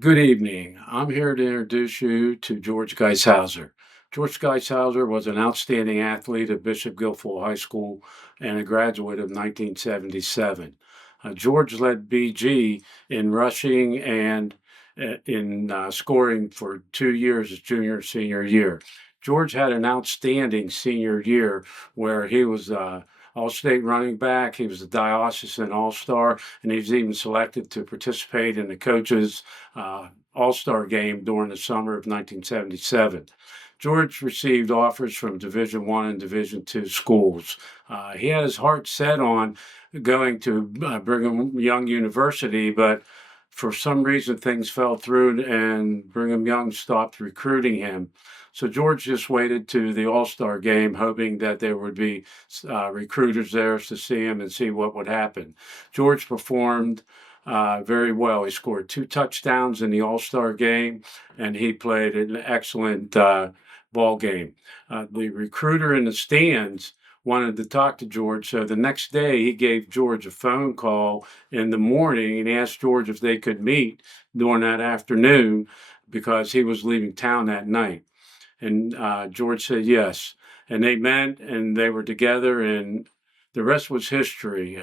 Good evening. I'm here to introduce you to George Geishauser. George Geishauser was an outstanding athlete at Bishop Guilfoyle High School and a graduate of 1977. George led BG in rushing and in scoring for 2 years, his junior and senior year. George had an outstanding senior year where he was all-state running back. He was a diocesan all-star, and he was even selected to participate in the coaches' All-Star game during the summer of 1977. George received offers from Division I and Division II schools. He had his heart set on going to Brigham Young University, but for some reason things fell through and Brigham Young stopped recruiting him. So George just waited to the All-Star game, hoping that there would be recruiters there to see him and see what would happen. George performed very well. He scored 2 touchdowns in the All-Star game, and he played an excellent ball game. The recruiter in the stands wanted to talk to George, so the next day he gave George a phone call in the morning and asked George if they could meet during that afternoon because he was leaving town that night. And George said yes. And they met and they were together, and the rest was history.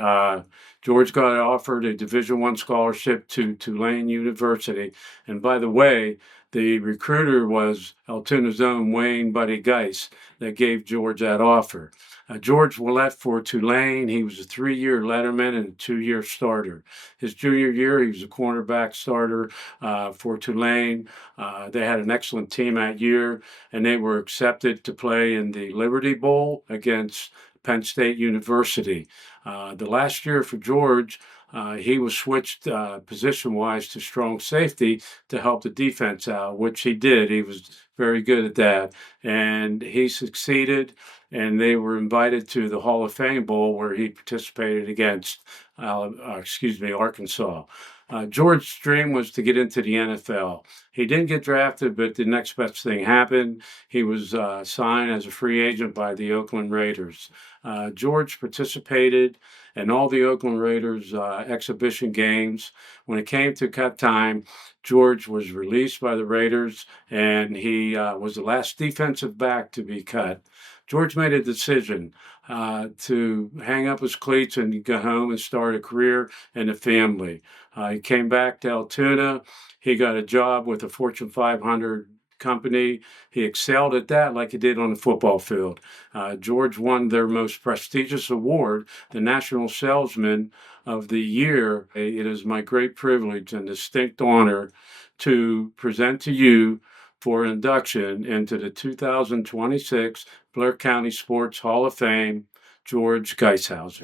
George got offered a Division I scholarship to Tulane University. And by the way, the recruiter was Altoona's own Wayne Buddy Geis that gave George that offer. George left for Tulane. He was a 3-year letterman and a 2-year starter. His junior year, he was a cornerback starter for Tulane. They had an excellent team that year, and they were accepted to play in the Liberty Bowl against Penn State University. The last year for George, he was switched position-wise to strong safety to help the defense out, which he did. He was very good at that, and he succeeded, and they were invited to the Hall of Fame Bowl where he participated against, Arkansas. George's dream was to get into the NFL. He didn't get drafted, but the next best thing happened. He was signed as a free agent by the Oakland Raiders. George participated in all the Oakland Raiders exhibition games. When it came to cut time, George was released by the Raiders, and he was the last defensive back to be cut. George made a decision to hang up his cleats and go home and start a career and a family. He came back to Altoona. He got a job with a Fortune 500 company. He excelled at that like he did on the football field. George won their most prestigious award, the National Salesman of the Year. It is my great privilege and distinct honor to present to you for induction into the 2026 Blair County Sports Hall of Fame, George Geishauser.